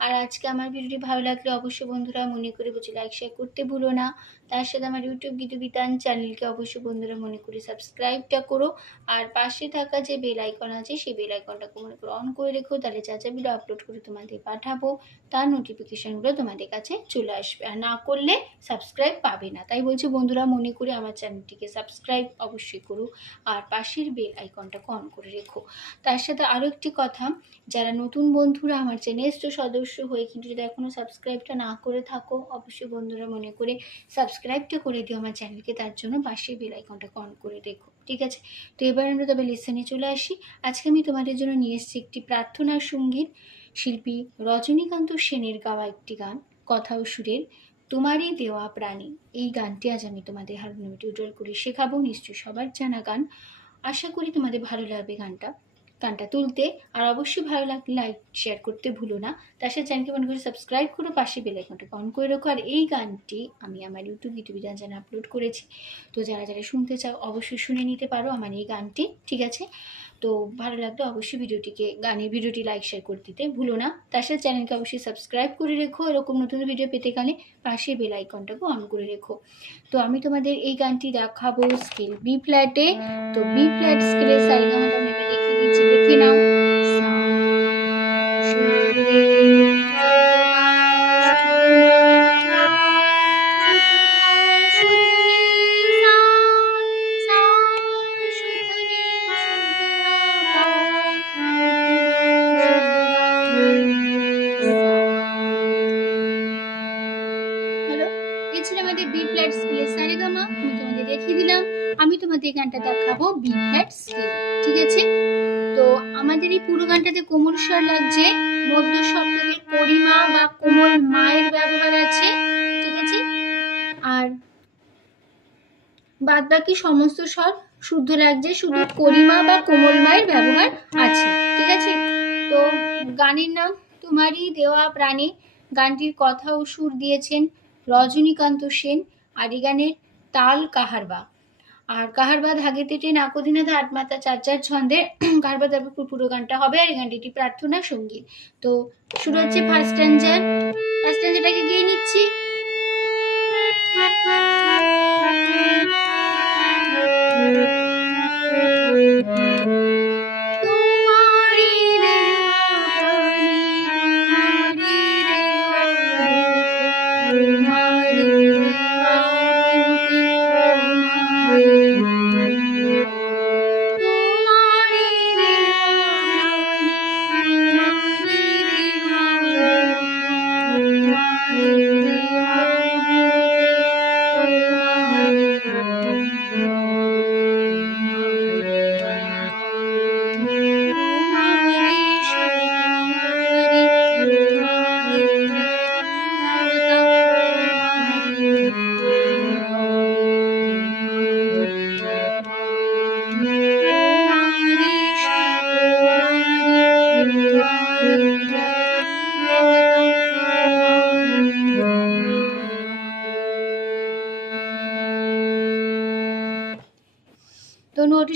আর আজকে আমার ভিডিওটি ভালো লাগলে অবশ্যই বন্ধুরা মনে করে বুঝে লাইক শেয়ার করতে ভুলো না। তার সাথে আমার ইউটিউব গীতবিতান চ্যানেলকে অবশ্যই বন্ধুরা মনে করে সাবস্ক্রাইবটা করো। আর পাশে থাকা যে বেল আইকন আছে, সেই বেল আইকনটাকে মনে করে অন করে রেখো, তাহলে যা যা ভিডিও আপলোড করে তোমাদের পাঠাবো, তার নোটিফিকেশানগুলো তোমাদের কাছে চলে আসবে। আর না করলে সাবস্ক্রাইব পাবে না। তাই বলছি বন্ধুরা মনে করে আমার চ্যানেলটিকে সাবস্ক্রাইব অবশ্যই করো, আর পাশের বেল আইকনটাকে অন করে রেখো। তার সাথে আরও একটি কথা, যারা নতুন বন্ধুরা আমার চ্যানেলস্থ সদস্য হয়ে, কিন্তু যদি এখনও সাবস্ক্রাইবটা না করে থাকো, অবশ্যই বন্ধুরা মনে করে সাবস্ক্রাইবটা করে দিও আমার চ্যানেলকে তার জন্য পাশে বেল আইকনটাকে অন করে রেখো, ঠিক আছে? তো এবার আমরা তবে লেসনে চলে আসি। আজকে আমি তোমাদের জন্য নিয়ে এসেছি একটি প্রার্থনা সংগীত, শিল্পী রজনীকান্ত সেনের গাওয়া একটি গান, কথা ও সুরের তোমারই দেওয়া প্রাণী। এই গানটি আজ আমি তোমাদের হারমোনিয়াম টিউটোরিয়াল করে শেখাবো। নিশ্চয়ই সবার জানা গান। আশা করি তোমাদের ভালো লাগবে গানটা। গানটা তুলতে, আর অবশ্যই ভালো লাগলে লাইক শেয়ার করতে ভুলো না। তার সাথে চ্যানেলকে মনে করে সাবস্ক্রাইব করো, পাশে বেল আইকনটা অন করে রাখো। আর এই গানটি আমি আমার ইউটিউব ইউটিউবে জানা আপলোড করেছি। তো যারা যারা শুনতে চাও, অবশ্যই শুনে নিতে পারো আমার এই গানটি, ঠিক আছে? তো ভালো লাগলে অবশ্যই ভিডিওটিকে, গানের ভিডিওটি লাইক শেয়ার করে দিতে ভুলো না। তার সাথে চ্যানেলকে অবশ্যই সাবস্ক্রাইব করে রেখো। এরকম নতুন ভিডিও পেতে গেলে পাশে বেল আইকনটাকে অন করে রেখো। তো আমি তোমাদের এই গানটি দেখাবো স্কেল বি ফ্ল্যাটে তো বি ফ্ল্যাট স্কেলের সারিগামাটা আমি দিচ্ছি দেখে নাও। গানটাতে কোমল স্বর লাগছে, মধ্য শব্দকের পরিমা বা কোমল মায়ের ব্যবহার আছে, ঠিক আছে? আর বাদ বাকি সমস্ত স্বর শুদ্ধ লাগছে, শুধু করিমা বা কোমল মায়ের ব্যবহার আছে, ঠিক আছে? তো গানের নাম তোমারই দেওয়া প্রাণী, গানটির কথা ও সুর দিয়েছেন রজনীকান্ত সেন, আর গানের তাল কাহারবা আর কাহারবাদ ধাগে তেটে নাকদিনা আট মাতা চার চার ছন্দে কাহারবা তারপর পুরো গানটা হবে আর এই গানটি প্রার্থনা সংগীত তো শুরু হচ্ছে ফার্স্ট স্ট্যান্ডার ফার্স্ট স্ট্যান্ডারটাকে গিয়ে নিচ্ছি? তোমারি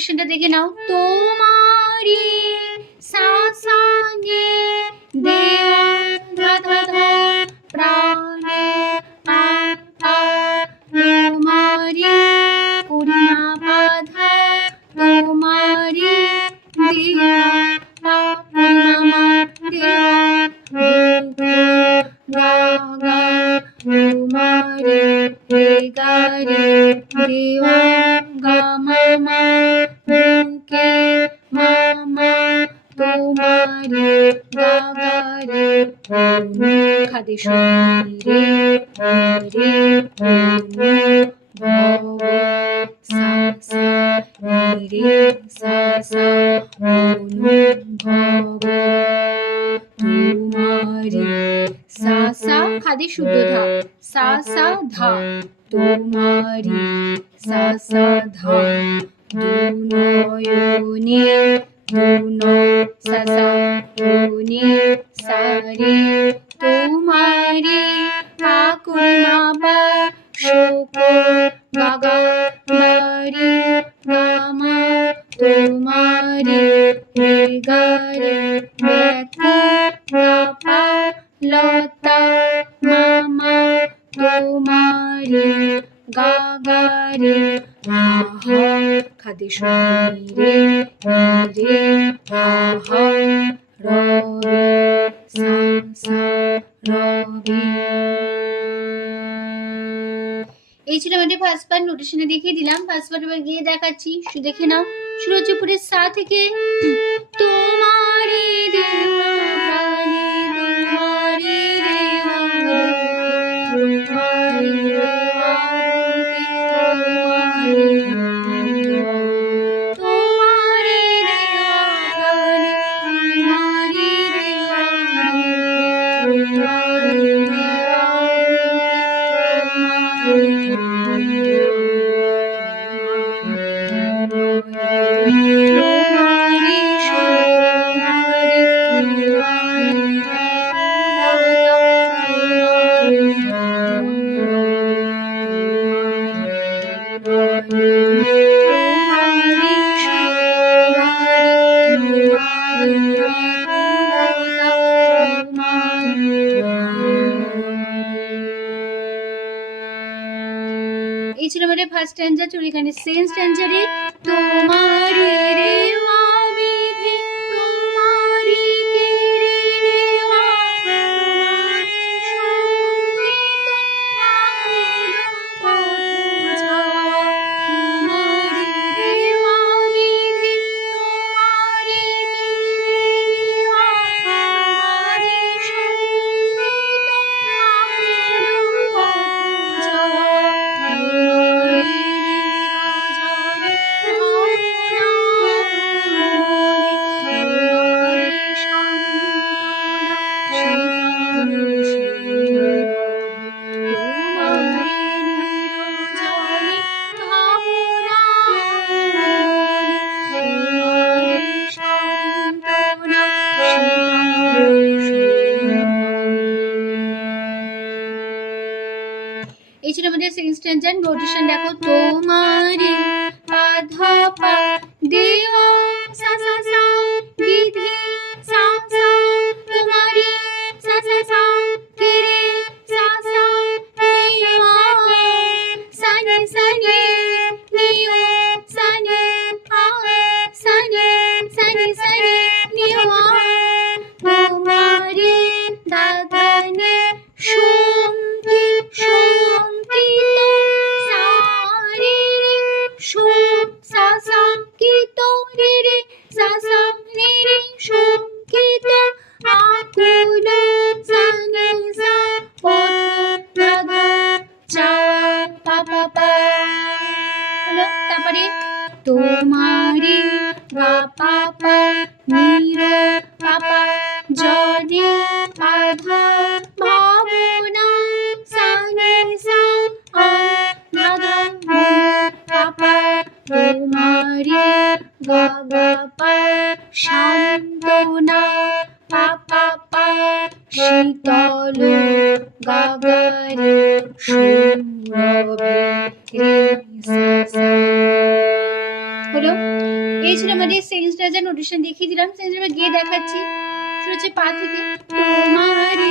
তো দেখে নাও। তোমারি তোমারি গা গা রে খাদে রে রে সা সা খাদি শুদ্ধ ধা সা সা ধা তোমারি সা সা ধা শুনি রে রে রবে এই ছিল আমাদের ফার্স্ট পার্ট নোটেশনে দেখিয়ে দিলাম। ফার্স্ট পার্ট এবার গিয়ে দেখাচ্ছি। দেখে নাও। শুরু হচ্ছে পুরের সা থেকে, তোমারে ছিল আমাদের ফার্স্ট স্ট্যান্ডার চলে এই ছিল আমাদের সেকেন্ড স্ট্যান্ডার্ড নোটেশন দেখো তোমারি আধা পা দেহ সা সা সা বিধি সা সা তোমারি সা সা সা তেরে সা সা নিয়া সানে সানে নিও সানে আ সানে সানে সানে দাদানে হলো এই ছিল আমাদের সেন্স রাজার নোটিশন দেখিয়ে দিলাম। সেন্স রাজার গিয়ে দেখাচ্ছি। শুরু পা থেকে। তোমারি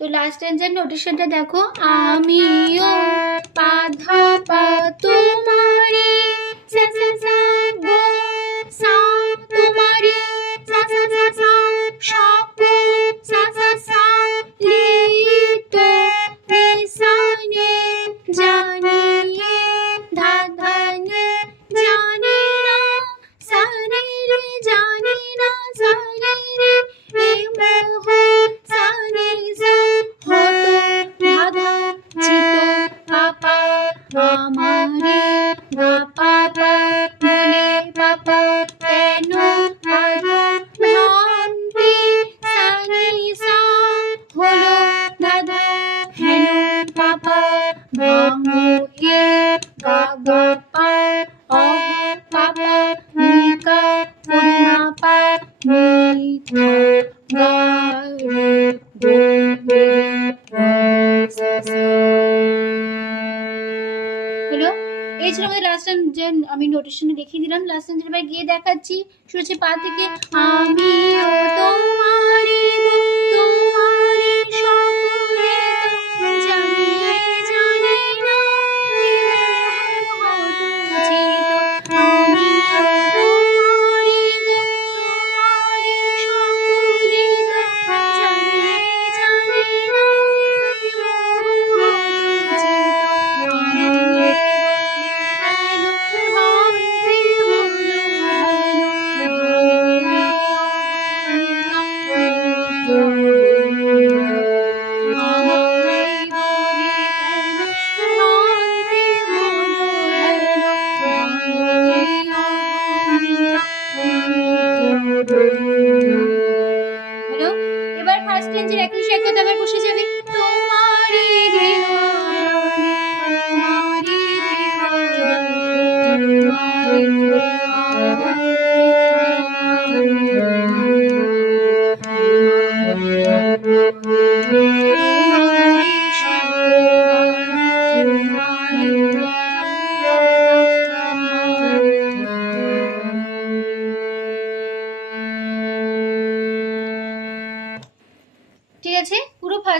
তো লাস্ট অ্যান্সার নোটেশনটা দেখো আমিও পাধা পা তোমারি সা সা সা গো সা তোমারি সা সা সা সা সা সা সা সা গিয়ে দেখাচ্ছি শুরু হচ্ছে পা থেকে আমিও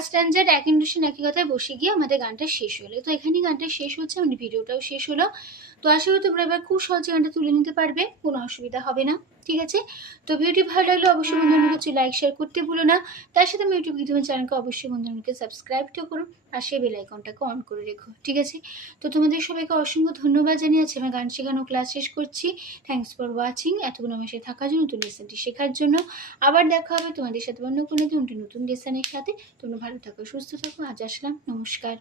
স্ট্যান্ডার্ড এক ইন্ডুশন একই কথায় বসে গিয়ে আমাদের গানটা শেষ হলো। তো এখানেই গানটা শেষ হচ্ছে মানে ভিডিওটাও শেষ হলো। তো আশা করি তোমরা এবার খুব সহজে গানটা তুলে নিতে পারবে, কোনো অসুবিধা হবে না, ঠিক আছে? তো ভিডিওটি ভালো লাগলে অবশ্যই বন্ধুদের কাছে লাইক শেয়ার করতে ভুলো না। তার সাথে আমি ইউটিউব গীতমের চ্যানেলকে অবশ্যই বন্ধুদেরকে সাবস্ক্রাইবটাও করো আর সেই বেল আইকনটাকে অন করে রেখো, ঠিক আছে? তো তোমাদের সবাইকে অসংখ্য ধন্যবাদ জানিয়েছি। আমার গান শেখানো ক্লাস শেষ করছি। থ্যাংকস ফর ওয়াচিং এতক্ষণ আমার সাথে থাকার জন্য নতুন লেসনটি শেখার জন্য। আবার দেখা হবে তোমাদের সাথে অন্য কোনো নতুন লেসনের সাথে। তোমরা ভালো থাকো সুস্থ থাকো আজ আসলাম নমস্কার।